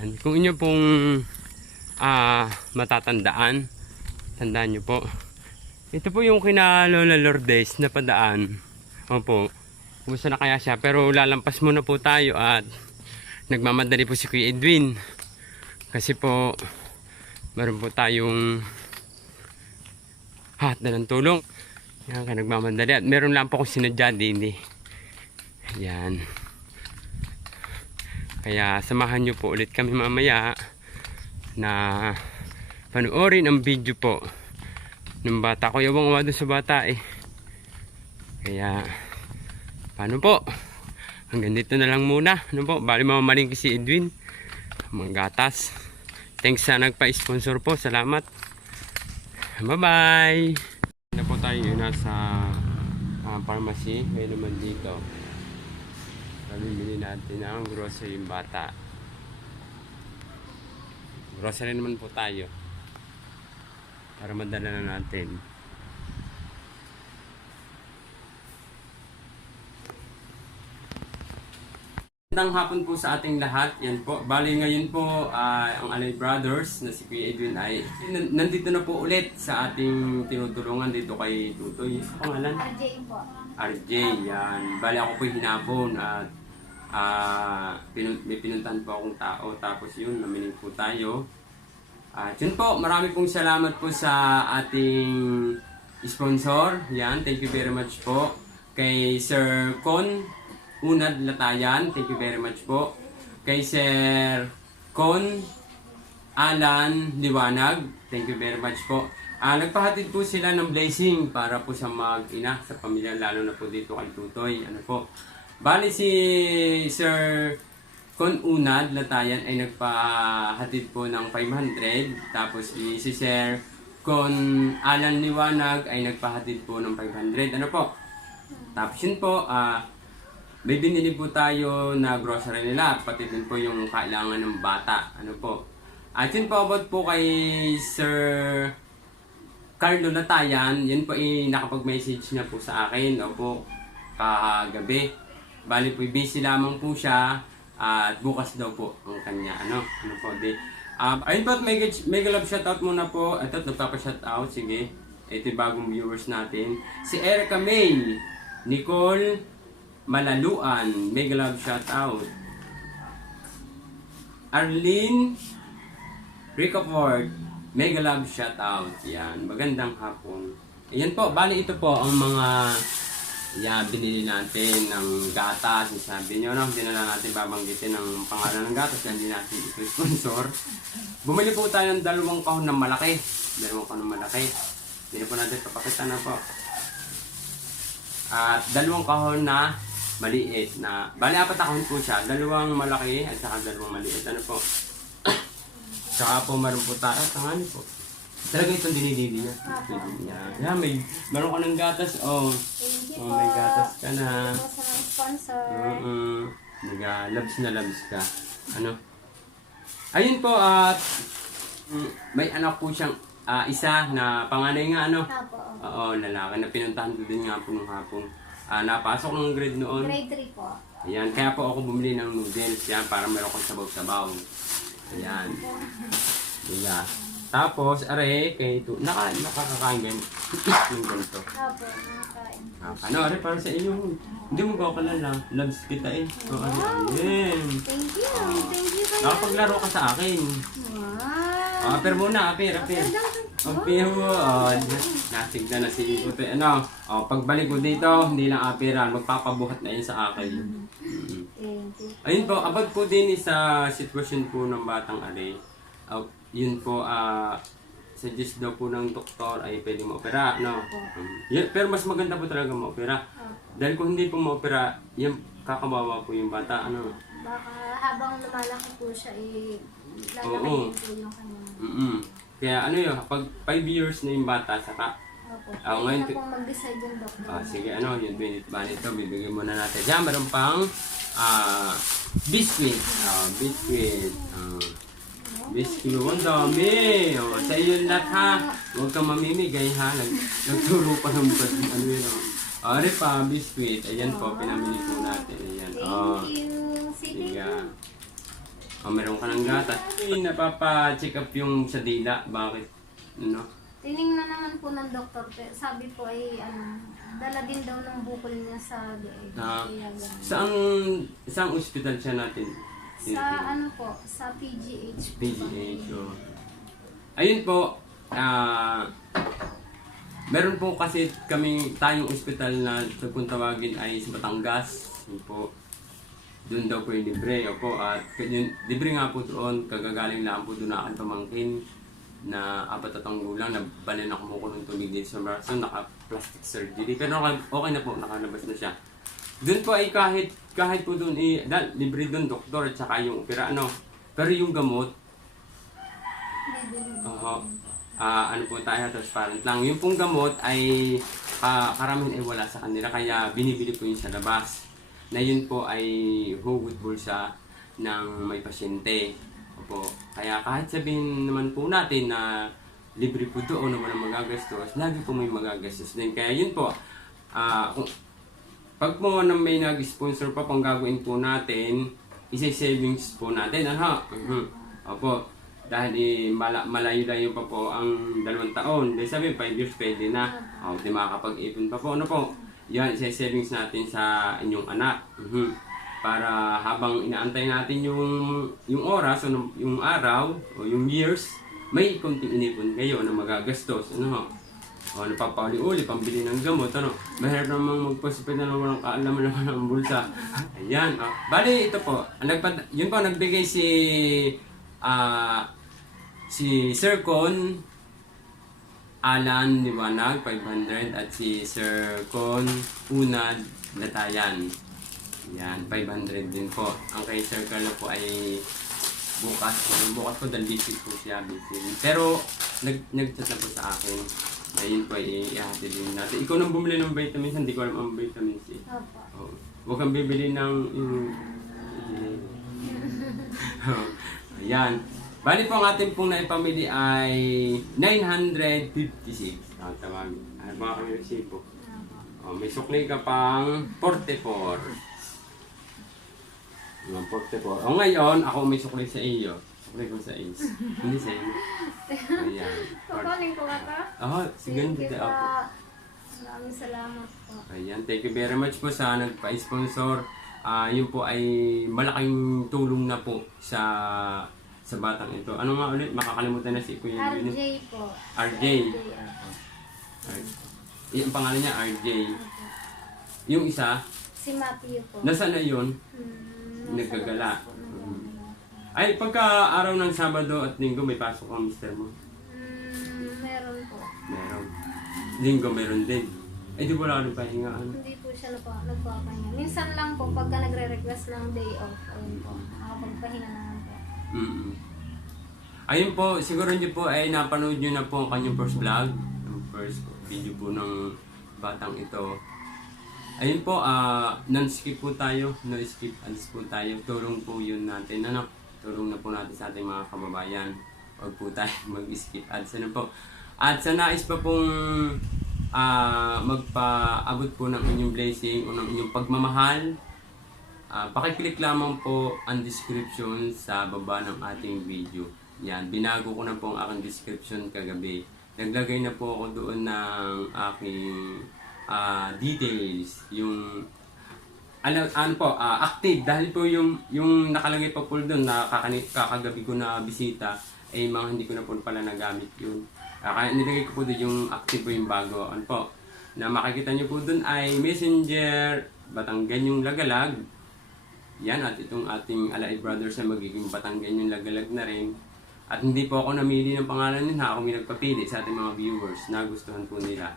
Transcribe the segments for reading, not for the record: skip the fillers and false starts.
Yan. Kung inyo pong matatandaan, tandaan nyo po. Ito po yung kina Lola Lourdes na padaan. Opo. Kumusta na kaya siya? Pero lalampas muna po tayo at nagmamadali po si Kuya Edwin. Kasi po, meron po tayong na ng tulong. Yan, kaya nagmamadali. At meron lang po akong sinadya din. Yan. Kaya samahan nyo po ulit kami mamaya na panoorin ang video po ng bata ko. Yawang awa doon sa bata eh. Kaya paano po? Hanggang dito na lang muna. Ano po? Bali mamamalingki si Edwin. Mga gatas. Thanks sa nagpa-sponsor po. Salamat. Bye-bye. Na po tayo nasa pharmacy. Ngayon naman dito. Bibili natin ang grocery yung bata. Grocery naman po tayo. Para madala na natin. Magandang hapon po sa ating lahat. Yan po. Bali ngayon po ang Alay Brothers na si Kuya Edwin ay nandito na po ulit sa ating tinutulungan dito kay Tutoy. Sa pangalan? RJ po. RJ. Yan. Bali ako po hinabon at may pinuntahan po akong tao. Tapos yun, naminig po tayo. At yun po, marami pong salamat po sa ating sponsor. Yan, thank you very much po. Kay Sir Con Unad Latayan, thank you very much po. Kay Sir Con Alan Liwanag, thank you very much po. Nagpahatid po sila ng blessing para po sa mag-ina, sa pamilya, lalo na po dito kay Tutoy. Ano po? Bali si Sir Con Unad Latayan ay nagpahatid po ng 500. Tapos si Sir Con Alan Liwanag ay nagpahatid po ng 500. Ano po? Tapos yun po, may binili po tayo na grocery nila, pati din po yung kailangan ng bata. Ano po? At yun po about po kay Sir Carlo Latayan, yun po nakapag-message niya po sa akin, opo, kagabi. Bali po, busy lamang po siya at bukas daw po ang kanya. Ano po, di. Ayun po, mega love shoutout muna po. Ito, nagpapa-shoutout, sige. Ito yung bagong viewers natin. Si Erica May, Nicole Malaluan, mega love shoutout. Arlene Ricaford, mega love shoutout. Yan, magandang hapon. Ayan po, bali ito po ang mga binili natin ng gatas. Sabi nyo, no? Hindi na lang natin babanggitin ang pangalan ng gatas kasi hindi natin ito sponsor. Bumili po tayo ng 2 kahon na malaki. 2 kahon na malaki. Hindi po natin papakita na po. At 2 kahon na maliit na, bali 4 kahon po siya, 2 malaki at saka 2 maliit. Ano po? Saka po meron po tayo, tangan po. Talaga itong dinidili niya. Yeah, meron ka ng gatas. Oh, may gatas ka na. Thank you po sa sponsor. Loves na loves ka. Ano? Ayun po, at may anak po siyang isa na panganay nga, ano? Apo. Oo, lalaki na pinuntahan ko din nga po nung hapon. Napasok ng grade noon. Grade 3 po. Ayan, kaya po ako bumili ng noodles yan para meron kong sabaw-sabaw. Ayan. Yeah. Tapos, are, kay ito, nakakakain ganyan. Yung ganito. Apo, nakakain. Ano, are, para sa inyo. Hindi mo ba kalala? Loves kita eh. So, ano, ayan. Thank you. Thank you kayo. Nakapaglaro ka sa akin. Wow. Apir muna, apir. Apir mo. Nasigda na si Ute. Ano, pagbalik ko dito, hindi lang apiran. Magpapabuhat na yun sa akin. Thank you. Ayun po, abad po din sa sitwasyon po ng batang are. Yun po, suggest daw po ng doktor ay pwede maopera, no? Pero mas maganda po talaga maopera. Dahil kung hindi po maopera, yung kakabawa po yung bata, ano? Baka habang lumalaki po siya, lalaki Oo. po yung kanyang. Kaya ano yun, pag 5 years na yung bata, saka, Opo. ngayon, Pwede na pong mag-decide yung doktor. sige, ano, yun, banito, bibigyan muna natin. Diyan, meron pang, biscuit. Biscuit. Biscuit, ang dami. Sa iyo lahat ha. Huwag kang mamimigay ha. Nagturo pa ng bukas. Ano yun. Ari pa, biscuit. Ayan po, pinamili po natin. Ayan. Thank you. Sige. Sige. O meron ka ng gatas. Napapa-check up yung sa dila. Bakit? Ano? Tiningnan naman po ng doktor. Sabi po ay dala din daw ng bukol niya sa leeg. Ah, Kaya ganun. Saang ospital siya natin? Sa ano po, sa PGH po. PGH. So. Ayun po, meron po kasi tayong ospital na kung tawagin ay sa Batangas. Yun po. Doon daw po yung libre. Opo, at yun, libre nga po doon. Kagagaling lang po doon na aking pamangkin na 4 gulang na bali na kumukulo ng tubig din sa braso, naka-plastic surgery. Pero okay na po, nakalabas na siya. Doon po ay kahit po doon libre doon doktor at saka yung opera Pero yung gamot, ano po tayo, transparent lang. Yung pong gamot ay karamihan ay wala sa kanila kaya binibili po yun sa labas. Na yun po ay hugot bulsa ng may pasyente. Opo. Kaya kahit sabihin naman po natin na libre po doon na walang magagastos, lagi po may magagastos din. Kaya yun po, pag po na may nag-sponsor pa pang gagawin po natin, isa-savings po natin. Opo. Dahil malayo-layo pa po ang 2 taon. Dahil sabi, 5 years pwede na. Di makakapag-ipon pa po. Ano po? Yan, isa-savings natin sa inyong anak. Para habang inaantay natin yung oras, o yung araw, o yung years, may konting inipon kayo na magagastos. Napapauli-uli, pambili ng gamot. Mahirap namang magpa-hospital na walang kaalaman naman ng bulsa. Ayan. Bali, ito po. Yun po, nagbigay si Sir Con Alan Liwanag, 500, at si Sir Con Unad Latayan. Yan, 500 din po. Ang kay Sir Carlo po ay bukas po dahil busy po siya. Pero nag-chat na po sa akin. Ayun po ay ihati din natin. Ikaw nang bumili ng vitamins, hindi ko alam ang vitamins eh. Opo. Huwag kang bibili ng ayan. Bali po ang ating pong naipamili ay 956. Tawagin. Ano ba kami resibo? May sukli ka pang 44. Mga 44. Ngayon, ako may sukli sa iyo. Sukli ko sa Ace. Hindi sa iyo. Ayan. Kukunin ko ata. Sige, hindi Thank you ako. po. Maraming salamat po. Ayan, thank you very much po sa nagpa-sponsor. Yun po ay malaking tulong na po sa batang ito. Ano nga ulit? Makakalimutan na si Kuya Yun. RJ po. RJ. Opo. Ang pangalan niya, RJ. Yung isa, Si Matthew po. nasaan na yun? Nasa Nagagala. labas po, Ay, pagka araw ng Sabado at Linggo, may pasok ang mister mo. Meron po. Meron. Linggo, meron din. Di wala rin pahingaan. Hindi po siya nagpapahinga. Minsan lang po, pagka nagre-request ng day off, ayun po, nakapagpahinga naman po. Ayun po, siguro nyo po ay napanood nyo na po ang kanyang first vlog. Ang first video po ng batang ito. Ayun po, non-skip po tayo. No skip ads po tayo. Tulong po yun natin. Tulong na po natin sa ating mga kababayan. Huwag po tayo mag-skip ads. Ano po? At sa nais pa pong magpaabot po ng inyong blessing o ng inyong pagmamahal, pakiclick lamang po ang description sa baba ng ating video. Yan, binago ko na po ang aking description kagabi. Naglagay na po ako doon ng aking details. Yung active. Dahil po yung nakalagay pa po doon na kakagabi ko na bisita, mga hindi ko na po pala nagamit yun. Kaya nilagay ko po doon yung active po yung bago. Ano po, na makikita nyo po doon ay Messenger, Batanggan yung Lagalag. Yan, at itong ating Allied Brothers na magiging Batanggan yung Lagalag na rin. At hindi po ako namili ng pangalan nila, ako may nagpapili sa ating mga viewers na gustuhan po nila.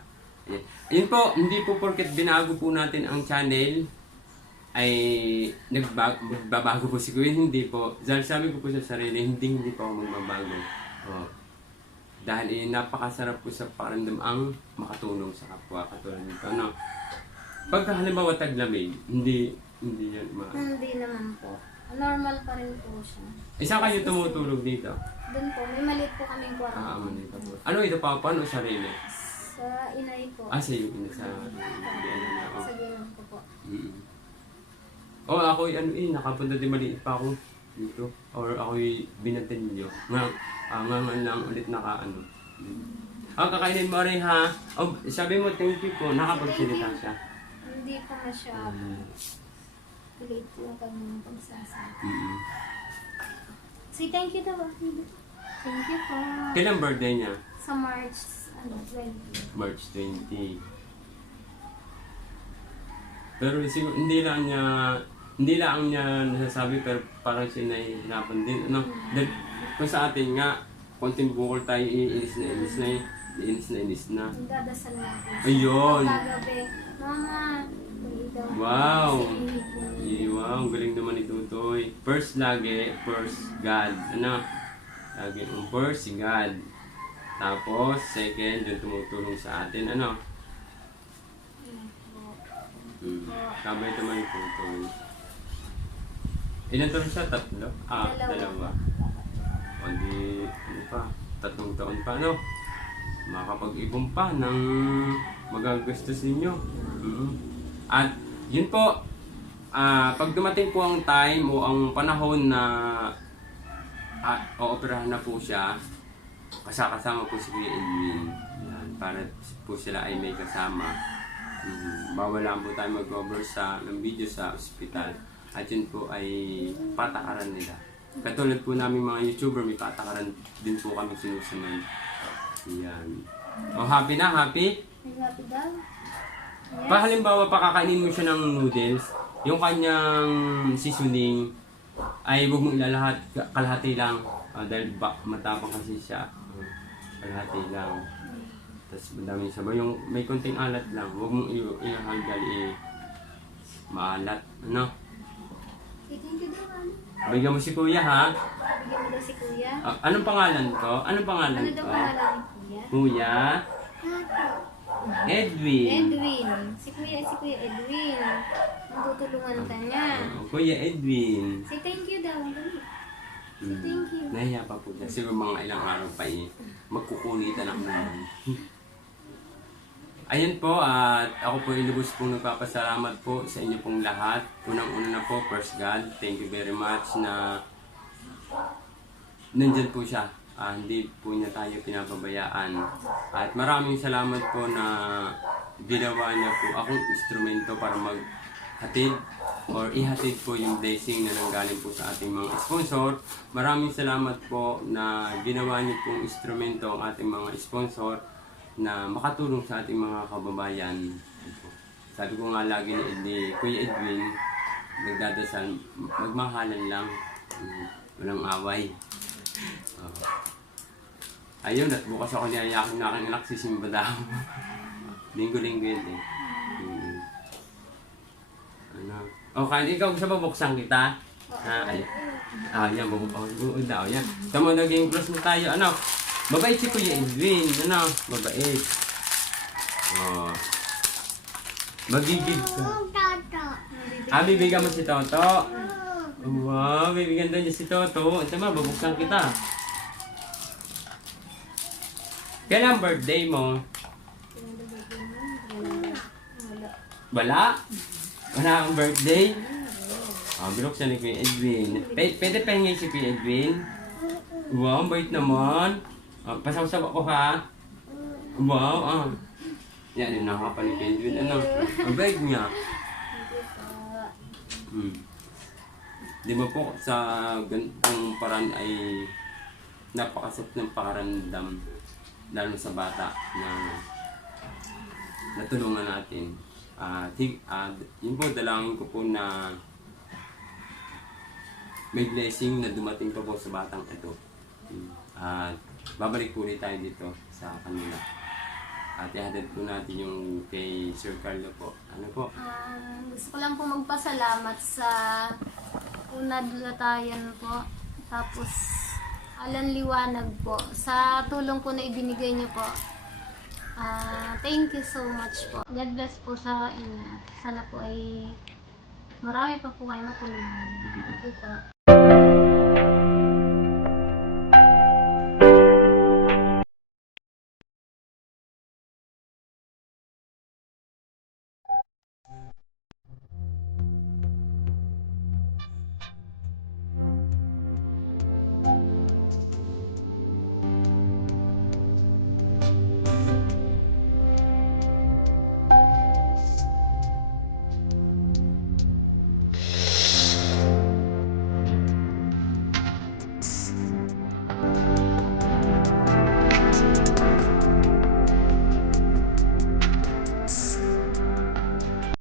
Ayun po, hindi po porket binago po natin ang channel ay nagbabago po si Kuya, hindi po. Dahil sabi ko po sa sarili, hindi po ako magbabago. Dahil napakasarap po sa pakiramdam ang makatulong sa kapwa katulad nito. Pagka halimbawa taglamig, hindi yan Hindi naman po. Normal pa rin po siya. Isa kayo tumutulog dito? Doon po, may maliit po kaming kwarto. Manito po. Ano ito, papan o sarili? Sa inay po. Sa iyo, sa Sa ginang ko po. ako nakapunta din maliit pa ako. dito. Or ako'y binatin nyo. Nga lang ulit nakaano. Kakainin mo rin ha. Sabi mo thank you po. Nakapagsalita siya. Hindi pa masyado. Late po ang kanyang pagsasabi. Say thank you daw. Thank you po. Kailan birthday niya? Sa March 20. March 20. Pero siguro hindi lang niya nasasabi pero parang siya nahihirapan din. Dahil kung sa atin nga, konting bukol tayo, inis na. Nagdadasal na po. Ayun. Kagabi, Mama, pwede daw. Wow! Kasi Wow, ang galing naman ni Tutoy. First lagi, first God. Lagi ang first si God. Tapos, second, yung tumutulong sa atin. Sabay naman yung Tutoy. Ilan taon siya? Tatlo? Dalawa. O di, ano pa? 3 taon pa, makakapag-ipon pa ng magagastos ninyo. At yun po, pag dumating po ang time o ang panahon na ooperahan na po siya, kasama po si Kuya Edwin. Yan, para po sila ay may kasama. Bawal lang po tayo mag-cover ng video sa ospital. At yun po ay patakaran nila. Katulad po namin mga YouTuber, may patakaran din po kami sinusunod. Yan. Happy na? Happy? happy daw. Yes. Halimbawa, pakakainin mo siya ng noodles, yung kanyang seasoning ay huwag mong ilalahat, kalahati lang. Dahil matapang kasi siya. Kalahati lang. Tapos madaming sabaw. Yung may konting alat lang, huwag mong ihanggal maalat. Say thank you daw. Bigyan mo si Kuya ha. Bigyan mo daw si Kuya. Anong pangalan ko? Anong pangalan Ano ko? daw pangalan ni Kuya? Kuya Edwin. Edwin. Si Kuya Edwin. Magtutulungan ka niya. Kuya Edwin. Say thank you daw. Say thank you. Nahiya pa po siya. Siguro mga ilang araw pa magkukulitan ako naman. Ayan po, at ako po ilubos pong nagpapasalamat po sa inyo pong lahat. Unang-una na po, first God, thank you very much na nandyan po siya. Hindi po niya tayo pinapabayaan. At maraming salamat po na ginawa niya po akong instrumento para maghatid or ihatid po yung blessing na nanggaling po sa ating mga sponsor. Maraming salamat po na ginawa niyo pong instrumento ang ating mga sponsor na makatulong sa ating mga kababayan. Sabi ko nga lagi ni Kuya Edwin, nagdadasal, magmahalan lang, walang away. Ayun, at bukas ako niyayakin na aking anak si Simba daw. Linggo-linggo yun kahit ikaw gusto ba buksan kita? Yan, bubuksan daw yan. Tama, naging close na tayo, mabait si Kuya Edwin, mabait. Magigib ka. Bibigyan mo si Toto. Wow, bibigyan daw niya si Toto. Ito ba, babuksan kita. Kailan birthday mo? Wala? Wala kang birthday? Binuksan ni Kuya Edwin. Pwede pahingin si Kuya Edwin? Wow, bait naman. Pasaw-saw ako ha. Wow, Yan, yung nakakapa ni Kuya Edwin. Ang bait niya. Di ba po, sa ganitong paraan ay napakasap ng pakiramdam. Lalo sa bata na natulungan natin. Yun po, dalangin ko po na may blessing na dumating pa po sa batang ito. At babalik po ulit tayo dito sa kanila. At ihatid po natin yung kay Sir Carlo po. Ano po? Gusto ko lang po magpasalamat sa unadlatayan po. Tapos Alan Liwanag po. Sa tulong po na ibinigay niyo po. Thank you so much po. God bless po sa inyo. Sana po ay marami pa po kayo matulungan. Thank you po.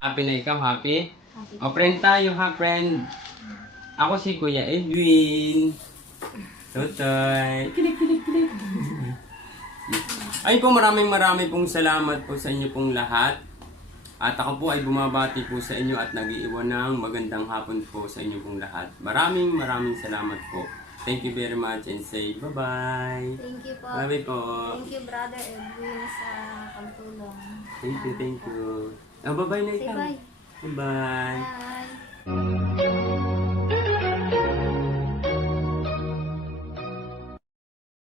Happy na ikaw, happy? Happy. O, friend tayo ha, friend. Ako si Kuya Edwin. Totoy. Kilig, kilig, kilig. Ay po, maraming pong salamat po sa inyo pong lahat. At ako po ay bumabati po sa inyo at nag-iiwan ng magandang hapon po sa inyo pong lahat. Maraming salamat po. Thank you very much and say bye-bye. Thank you po. Bye-bye po. Thank you, Brother Edwin, sa pagtulong. Thank you, thank you. Oh, bye-bye na Say ikaw. bye. Bye-bye. Bye.